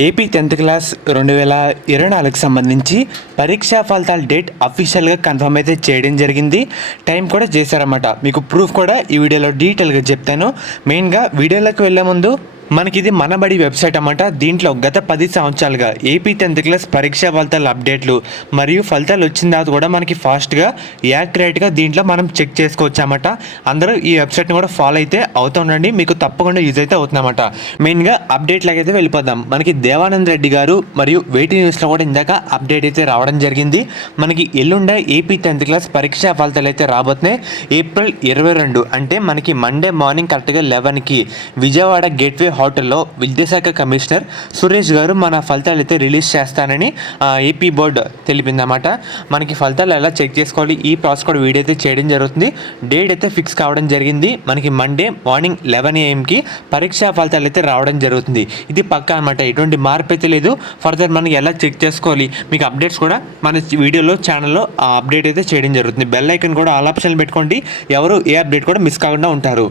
AP 10th class 2024కి సంబంధించి పరీక్షా ఫలితాల డేట్ అఫీషియల్గా కన్ఫర్మ్ అయితే చేయడం జరిగింది. టైం కూడా చేశారన్నమాట. మీకు ప్రూఫ్ కూడా ఈ వీడియోలో డీటెయిల్గా చెప్తాను. మెయిన్గా వీడియోలోకి వెళ్ళే ముందు మనకి ఇది మనబడి వెబ్సైట్ అన్నమాట. దీంట్లో గత 10 సంవత్సరాలుగా ఏపీ 10th క్లాస్ పరీక్షా ఫలితాల అప్డేట్లు మరియు ఫలితాలు వచ్చిన తర్వాత కూడా మనకి ఫాస్ట్గా యాక్యురేట్గా దీంట్లో మనం చెక్ చేసుకోవచ్చు అన్నమాట. అందరూ ఈ వెబ్సైట్ని కూడా ఫాలో అయితే అవుతుండండి, మీకు తప్పకుండా యూజ్ అయితే అవుతుందన్నమాట. మెయిన్గా అప్డేట్లకి అయితే వెళ్ళిపోదాం. మనకి దేవానంద్ రెడ్డి గారు మరియు వేటి న్యూస్లో కూడా ఇందాక అప్డేట్ అయితే రావడం జరిగింది. మనకి ఎల్లుండే ఏపీ 10th క్లాస్ పరీక్షా ఫలితాలు అయితే రాబోతున్నాయి. ఏప్రిల్ 22 అంటే మనకి మండే మార్నింగ్ కరెక్ట్గా 11కి విజయవాడ గేట్వే హోటల్లో విద్యాశాఖ కమిషనర్ సురేష్ గారు మన ఫలితాలు అయితే రిలీజ్ చేస్తానని ఏపీ బోర్డు తెలిపిందన్నమాట. మనకి ఫలితాలు ఎలా చెక్ చేసుకోవాలి ఈ ప్రాసెస్ కూడా వీడియో అయితే చేయడం జరుగుతుంది. డేట్ అయితే ఫిక్స్ కావడం జరిగింది. మనకి మండే మార్నింగ్ 11 AM పరీక్షా ఫలితాలు అయితే రావడం జరుగుతుంది. ఇది పక్కా అనమాట, ఎటువంటి మార్పు అయితే లేదు. ఫర్దర్ మనకి ఎలా చెక్ చేసుకోవాలి మీకు అప్డేట్స్ కూడా మన వీడియోలో ఛానల్లో అప్డేట్ అయితే చేయడం జరుగుతుంది. బెల్ ఐకాన్ కూడా ఆల్ ఆప్షన్ పెట్టుకోండి, ఎవరు ఏ అప్డేట్ కూడా మిస్ కాకుండా ఉంటారు.